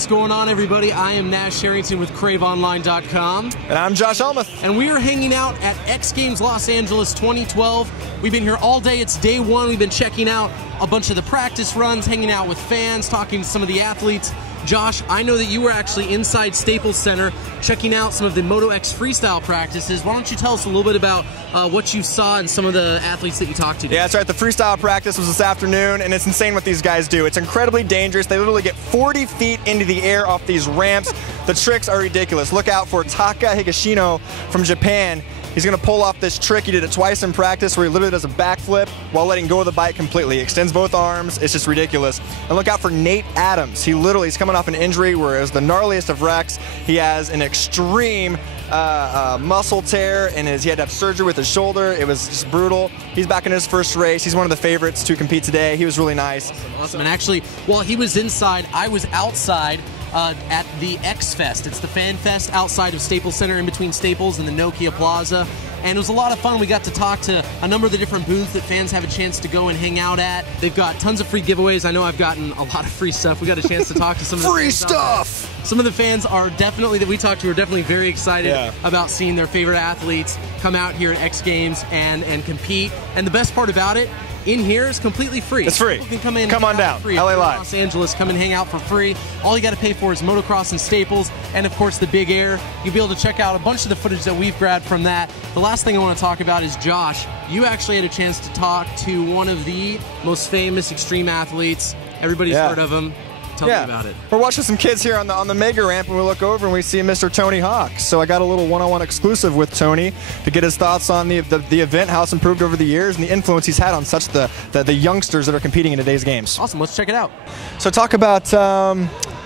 What's going on, everybody? I am Nash Harrington with CraveOnline.com. And I'm Josh Helmuth. And we are hanging out at X Games Los Angeles 2012. We've been here all day. It's day one. We've been checking out a bunch of the practice runs, hanging out with fans, talking to some of the athletes. Josh, I know that you were actually inside Staples Center checking out some of the Moto X freestyle practices. Why don't you tell us a little bit about what you saw and some of the athletes that you talked to today? Yeah, that's right. The freestyle practice was this afternoon, and it's insane what these guys do. It's incredibly dangerous. They literally get 40 feet into the air off these ramps. The tricks are ridiculous. Look out for Taka Higashino from Japan. He's going to pull off this trick. He did it twice in practice where he literally does a backflip while letting go of the bike completely. He extends both arms. It's just ridiculous. And look out for Nate Adams. He's coming off an injury where it was the gnarliest of wrecks. He has an extreme muscle tear, and he had to have surgery with his shoulder. It was just brutal. He's back in his first race. He's one of the favorites to compete today. He was really nice. Awesome. And actually, while he was inside, I was outside at the X Fest. It's the fan fest outside of Staples Center, in between Staples and the Nokia Plaza. And it was a lot of fun. We got to talk to a number of the different booths that fans have a chance to go and hang out at. They've got tons of free giveaways. I know I've gotten a lot of free stuff. We got a chance to talk to some of the free stuff. Some of the fans are definitely, that we talked to, are definitely very excited about seeing their favorite athletes come out here at X Games and compete. And the best part about it, in here is completely free. It's free. You can come on down. Free. LA Live. Los Angeles, come and hang out for free. All you got to pay for is motocross and Staples, and of course the Big Air. You'll be able to check out a bunch of the footage that we've grabbed from that. The last thing I want to talk about is Josh. You actually had a chance to talk to one of the most famous extreme athletes. Everybody's heard of him. Tell me about it. We're watching some kids here on the mega ramp, and we look over and we see Mr. Tony Hawk. So I got a little one-on-one exclusive with Tony to get his thoughts on the event, how it's improved over the years, and the influence he's had on such the youngsters that are competing in today's games. Awesome. Let's check it out. So talk about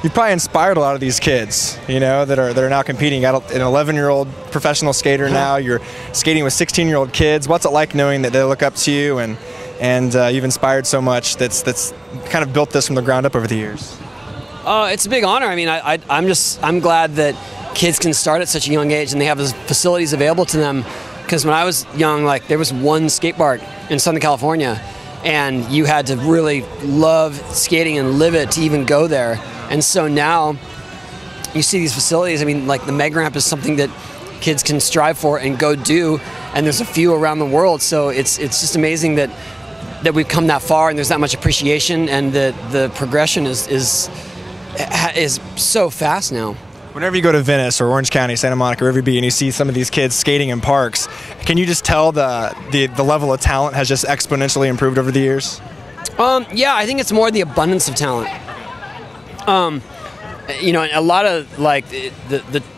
you've probably inspired a lot of these kids, you know, that are now competing. You got an 11-year-old professional skater now. You're skating with 16-year-old kids. What's it like knowing that they look up to you and you've inspired so much that's kind of built this from the ground up over the years? It's a big honor. I mean, I'm glad that kids can start at such a young age and they have those facilities available to them. Because when I was young, like, there was one skate park in Southern California, and you had to really love skating and live it to even go there. And so now you see these facilities. I mean, like, the Mega Ramp is something that kids can strive for and go do, and there's a few around the world. So it's just amazing that we've come that far, and there's that much appreciation, and the progression is so fast now. Whenever you go to Venice or Orange County, Santa Monica, wherever you be, and you see some of these kids skating in parks, can you just tell the level of talent has just exponentially improved over the years? Yeah, I think it's more the abundance of talent. You know, a lot of, like,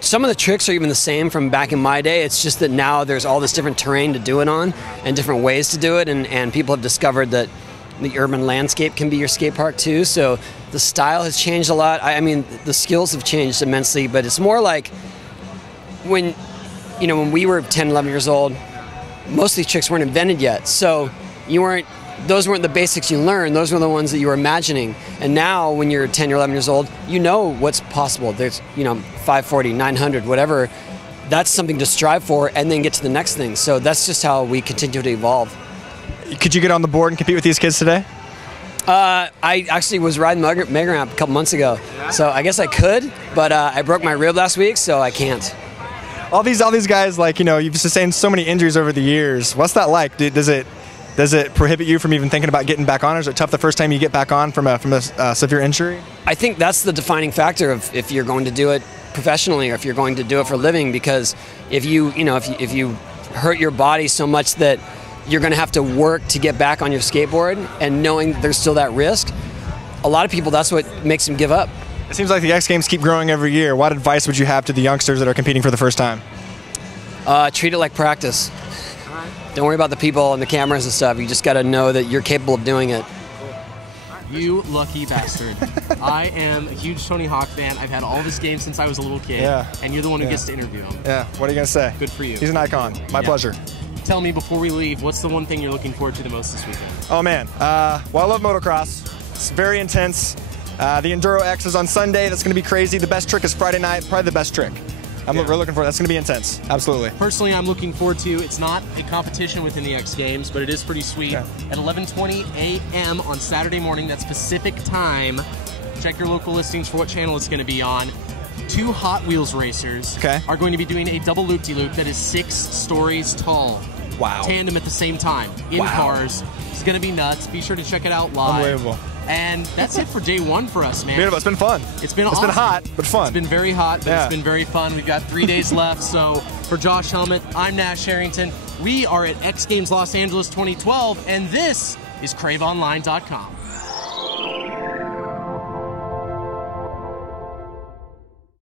some of the tricks are even the same from back in my day. It's just that now there's all this different terrain to do it on and different ways to do it, and people have discovered that the urban landscape can be your skate park too. So the style has changed a lot. I mean, the skills have changed immensely, but it's more like when we were 10, 11 years old, most of these tricks weren't invented yet. So those weren't the basics you learned. Those were the ones that you were imagining. And now when you're 10 or 11 years old, you know what's possible. There's, 540, 900, whatever. That's something to strive for and then get to the next thing. So that's just how we continue to evolve. Could you get on the board and compete with these kids today? I actually was riding Mega Ramp a couple months ago, so I guess I could, but I broke my rib last week, so I can't. All these guys, like, you've sustained so many injuries over the years. What's that like? Does it prohibit you from even thinking about getting back on, or is it tough the first time you get back on from a severe injury? I think that's the defining factor of if you're going to do it professionally or if you're going to do it for a living, because if you hurt your body so much that you're going to have to work to get back on your skateboard, and knowing there's still that risk, a lot of people, that's what makes them give up. It seems like the X Games keep growing every year. What advice would you have to the youngsters that are competing for the first time? Treat it like practice. Don't worry about the people and the cameras and stuff. You just got to know that you're capable of doing it. You lucky bastard. I am a huge Tony Hawk fan. I've had all this game since I was a little kid, and you're the one who gets to interview him. Yeah, what are you going to say? Good for you. He's an icon. My pleasure. Tell me, before we leave, what's the one thing you're looking forward to the most this weekend? Oh, man. Well, I love motocross. It's very intense. The Enduro X is on Sunday. That's going to be crazy. The best trick is Friday night. Probably the best trick. I'm really looking forward. That's going to be intense. Absolutely. Personally, I'm looking forward to, it's not a competition within the X Games, but it is pretty sweet. At 11:20 a.m. on Saturday morning, that's Pacific time, check your local listings for what channel it's going to be on. 2 Hot Wheels racers are going to be doing a double loop-de-loop that is 6 stories tall. Wow. Tandem at the same time in cars. It's going to be nuts. Be sure to check it out live. Unbelievable. And that's it for day 1 for us, man. Beautiful. It's been fun. It's been awesome. It's been hot, but fun. It's been very hot, but it's been very fun. We've got 3 days left. So for Josh Helmet, I'm Nash Harrington. We are at X Games Los Angeles 2012, and this is CraveOnline.com.